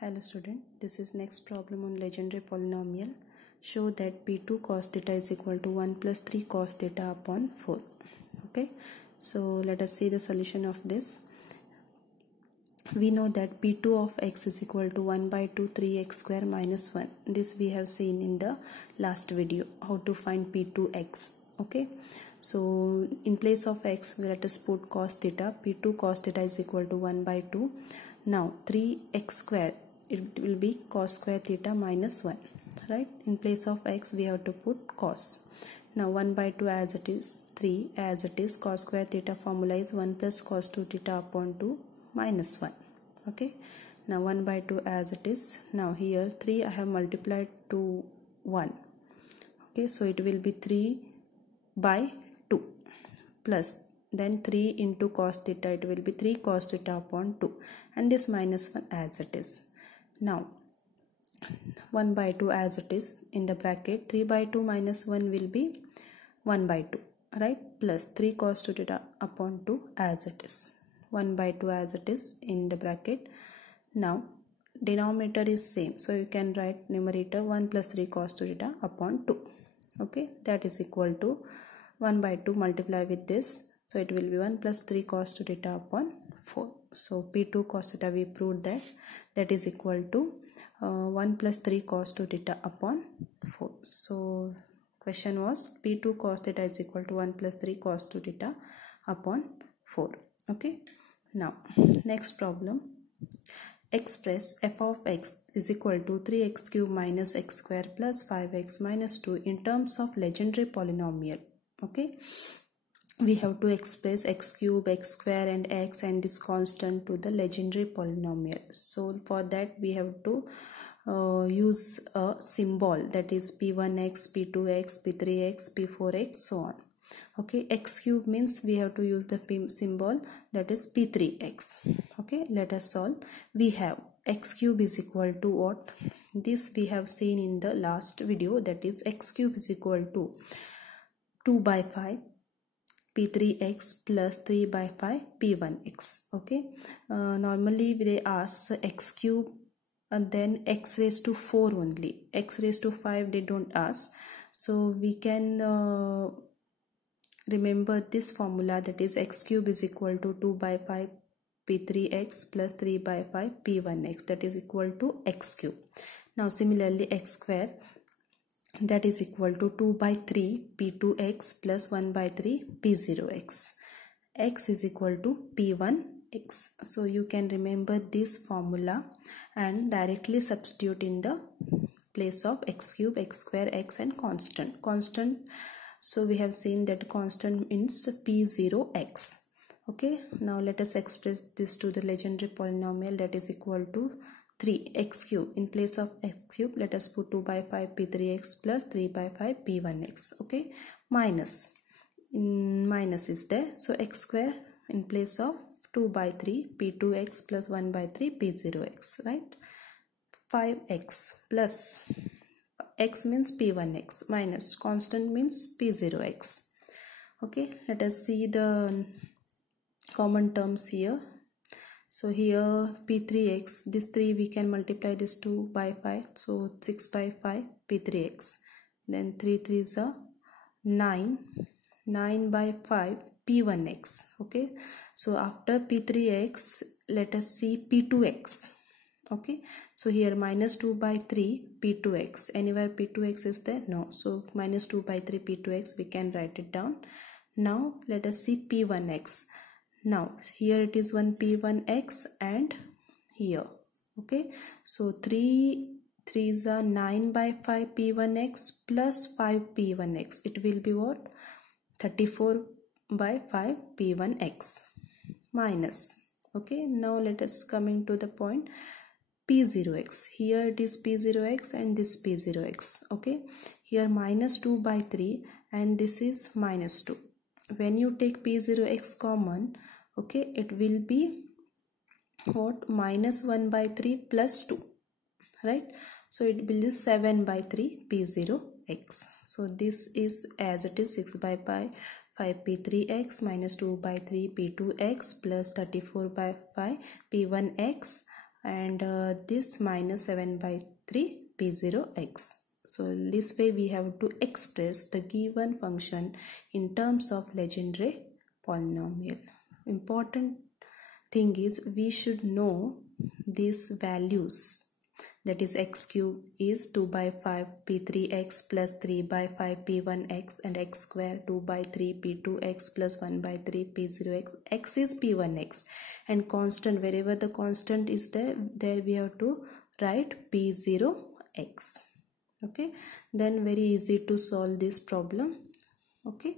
Hello student, this is next problem on legendary polynomial. Show that p2 cos theta is equal to 1 plus 3 cos theta upon 4. Okay, so let us see the solution of this. We know that p2 of x is equal to 1 by 2 3x square minus 1. This we have seen in the last video, how to find p2x. Okay, so in place of x, let us put cos theta. p2 cos theta is equal to 1 by 2. Now 3x square, it will be cos square theta minus 1, right? In place of x we have to put cos. Now 1 by 2 as it is, 3 as it is, cos square theta formula is 1 plus cos 2 theta upon 2 minus 1. Okay, now 1 by 2 as it is. Now here 3 I have multiplied to 1. Okay, so it will be 3 by 2 plus then 3 into cos theta, it will be 3 cos theta upon 2, and this minus 1 as it is. Now 1 by 2 as it is in the bracket, 3 by 2 minus 1 will be 1 by 2, right? Plus 3 cos 2 theta upon 2 as it is, 1 by 2 as it is in the bracket. Now denominator is same, so you can write numerator 1 plus 3 cos 2 theta upon 2. Okay, that is equal to 1 by 2 multiply with this, so it will be 1 plus 3 cos 2 theta upon 4. So p2 cos theta we proved that is equal to 1 plus 3 cos 2 theta upon 4. So question was p2 cos theta is equal to 1 plus 3 cos 2 theta upon 4. Okay, now next problem. Express f of x is equal to 3x cube minus x square plus 5x minus 2 in terms of legendary polynomial. Okay, we have to express x cube, x square and x and this constant to the legendary polynomial. So for that we have to use a symbol, that is p1x, p2x, p3x, p4x, so on. Okay, x cube means we have to use the symbol, that is p3x. Okay, let us solve. We have x cube is equal to what? This we have seen in the last video, that is x cube is equal to 2 by 5 p3x plus 3 by 5 p1x. Okay, normally they ask x cube and then x raised to 4 only, x raised to 5 they don't ask. So we can remember this formula, that is x cube is equal to 2 by 5 p3x plus 3 by 5 p1x, that is equal to x cube. Now similarly x square, that is equal to 2 by 3 p2x plus 1 by 3 p0x. X is equal to p1x. So you can remember this formula and directly substitute in the place of x cube, x square, x and constant. So we have seen that constant means p0x. Okay, now let us express this to the legendary polynomial, that is equal to 3x cube. In place of x cube, let us put 2 by 5 p3x plus 3 by 5 p1x. Okay, minus is there, so x square in place of 2 by 3 p2x plus 1 by 3 p0x, right? 5x plus x means p1x minus constant means p0x. Okay, let us see the common terms here. So here p3x, this 3 we can multiply this 2 by 5, so 6 by 5 p3x, then 3 3s are 9 by 5 p1x. Okay, so after p3x let us see p2x. Okay, so here minus 2 by 3 p2x, anywhere p2x is there? No, so minus 2 by 3 p2x we can write it down. Now let us see p1x. Now here it is 1 p1x and here. Okay, so 3 3s are 9 by 5 p1x plus 5 p1x, it will be what? 34 by 5 p1x minus. Okay, now let us coming to the point p0x. Here it is p0x and this p0x. Okay, here minus 2 by 3 and this is minus 2. When you take p0x common, okay, it will be what? Minus 1 by 3 plus 2, right? So it will be 7 by 3 p0x. So this is as it is 6 by 5 p3x minus 2 by 3 p2x plus 34 by 5 p1x and this minus 7 by 3 p0x. So this way we have to express the given function in terms of Legendre polynomial. Important thing is we should know these values, that is x cube is 2 by 5 p3x plus 3 by 5 p1x and x square 2 by 3 p2x plus 1 by 3 p0x. X is p1x and constant, wherever the constant is there we have to write p0x. Okay, then very easy to solve this problem. Okay.